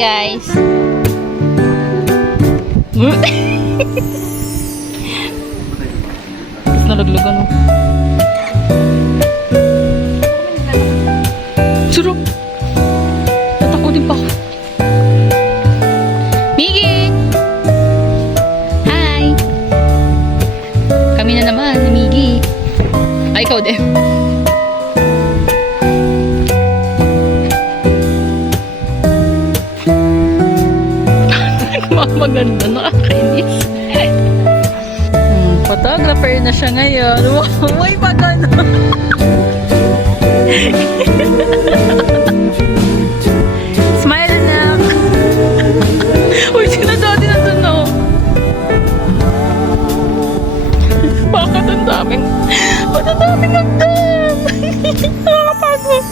guys. Tapos nalaglagan mo. Sarap. Natakutin pa ako. Miggy! Hi! Kami na naman ni Miggy. Ay, ikaw din. Maganda, nakakainis. Photographer na siya ngayon. Wow, may maganda. Smile, anak. Uy, sinadati na dun, no? Bakit ang daming nagdam? Nakakapagod.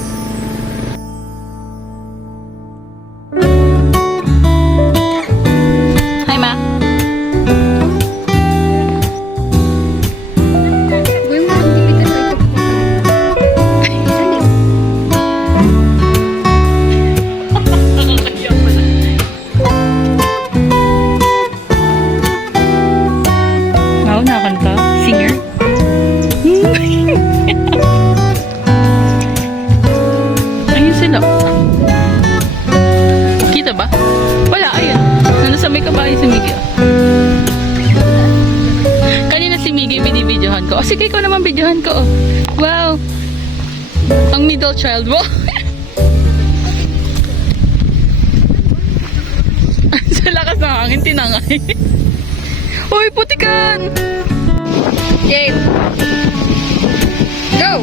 Kita ba? Wala, ayan. Nasa may kabahay si Miggy. Kanina si Miggy binibidyohan ko. O sige, ikaw naman bidyohan ko. Wow! Ang middle child mo. Sa lakas ng hangin, tinangay. Uy, putikan! Jade! Go!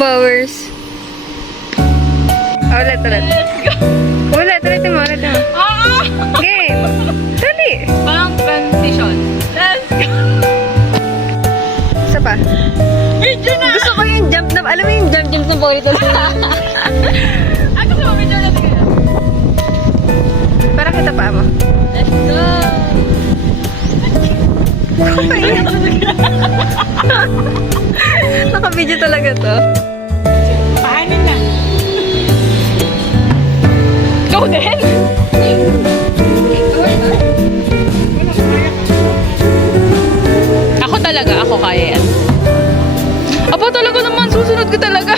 Flowers. Ulit. Let's go. Ulit mo. Game. Dali. Parang transition. Let's go. Isa pa. Video na. Gusto ko yung jump na, alam mo yung jump na paulit-ulit. Gusto mo video na tingnan. Para kita pa mo. Let's go. Naka-video talaga to. Paano na? Go din! Ako talaga, ako kaya yan. Apo talaga naman, susunod ko talaga.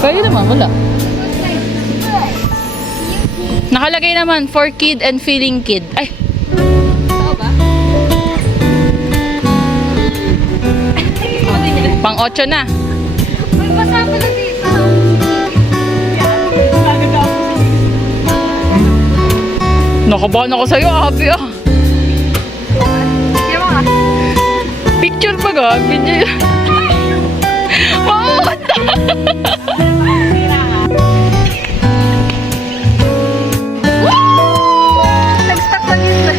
Kaya naman, wala. Nakalagay naman, for kid and feeling kid. Ay! Pang 8 na. May basa pala dito. Nakabahan ako sa'yo, Abi ah. Sige mo nga. Picture pa ga? Video. Mauunta! Nag-stop lang yun.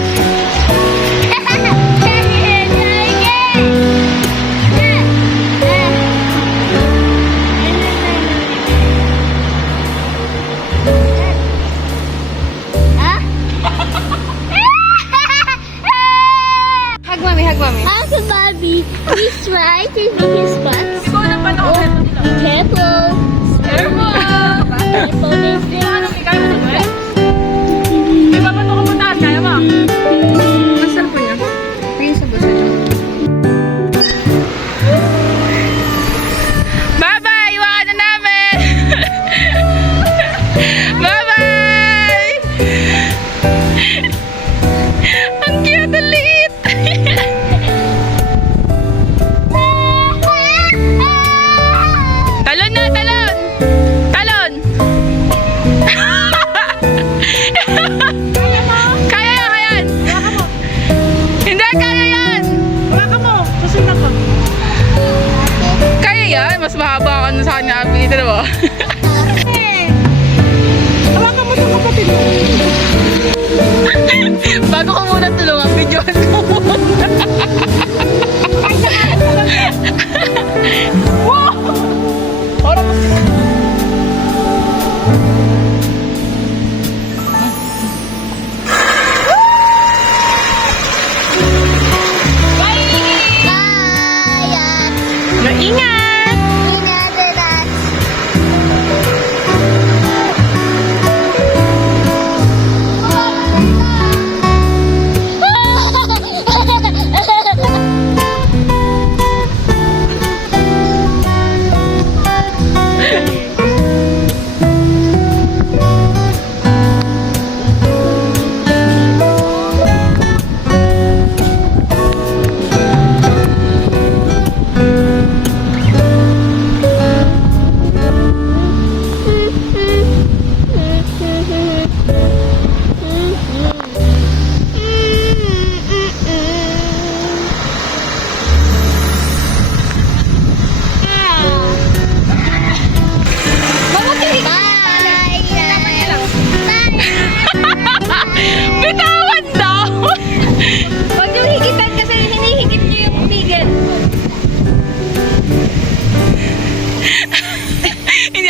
Hug mommy. How's the Barbie? He's right. He's his spots. Ikaw na pa Oh, be careful.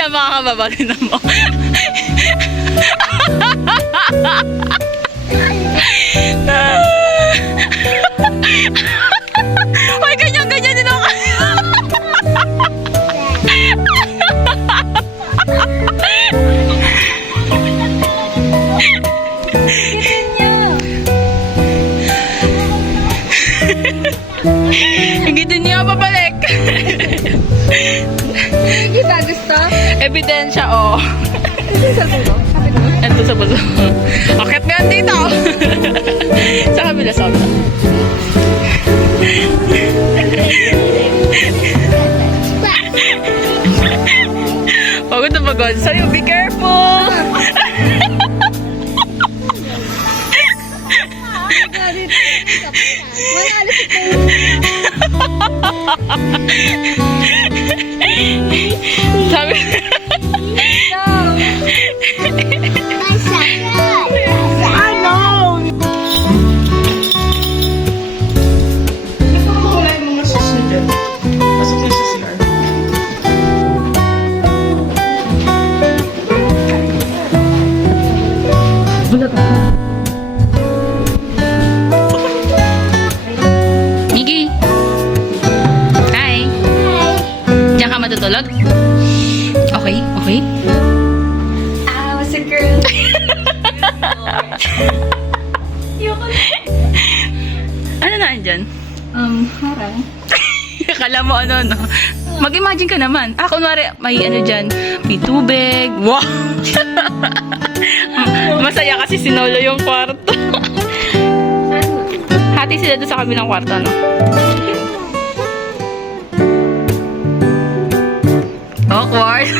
yan, makakababa din mo. Hoy, ganyan din ako. Higitin niya papalik. Hindi ba gusto? Ebidensya, oh. Ito sa puso. Kapit mo. Ito sa puso. Akit nga yan dito. Sa kabila, sa kabila. Pagod na pagod. Sa'yo, be careful! Sabi... Miggy! Hi! Diyan ka matutulog? Okay, okay. I was a girl. Ano na andyan? Harang. Akala mo ano, no? Mag-imagine ka naman. Kunwari, may ano dyan, may tubig. Wow! Masaya kasi sinolo yung kwarto. Hati sila doon sa kabilang kwarto, no? Awkward.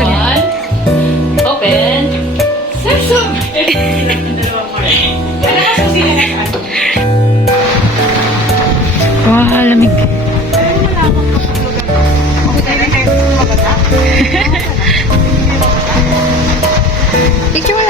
One. Open. Wah, lamig. Picture mo